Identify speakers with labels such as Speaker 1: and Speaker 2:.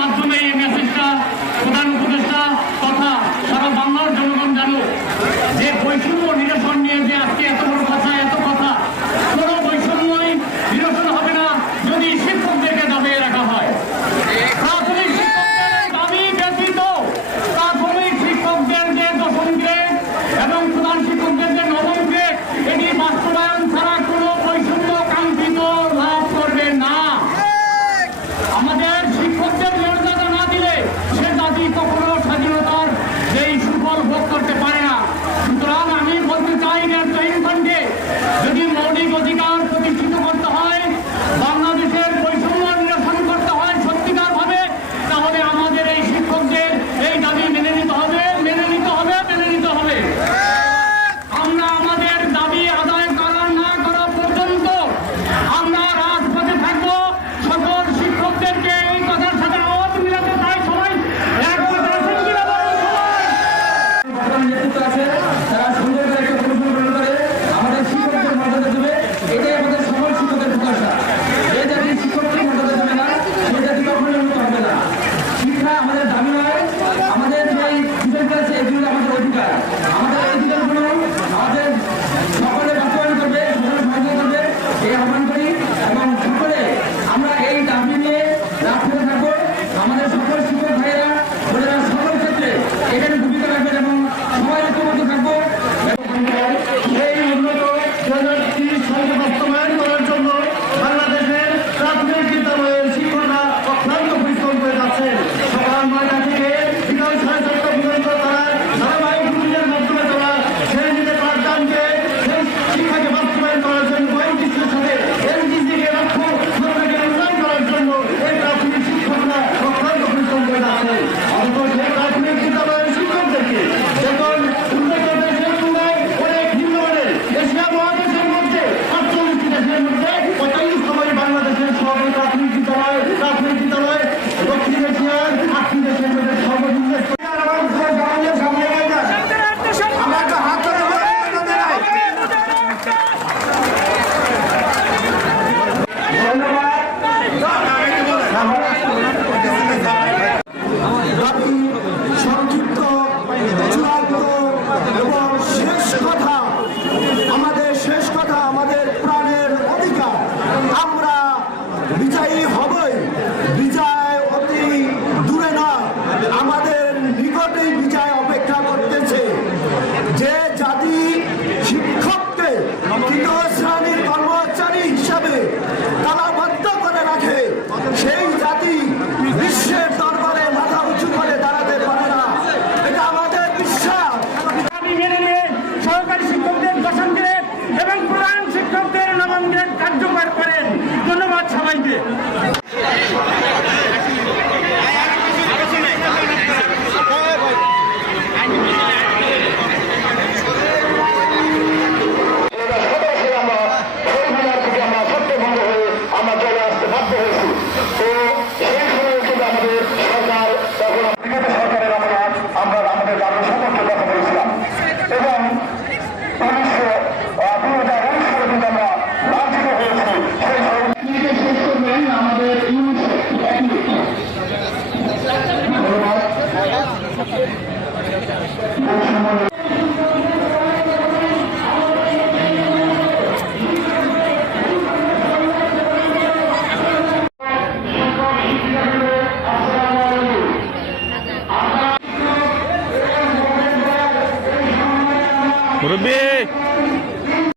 Speaker 1: মাধ্যমে এই মেসেজটা প্রধান
Speaker 2: 刘邦血洗汉朝
Speaker 1: Murubi!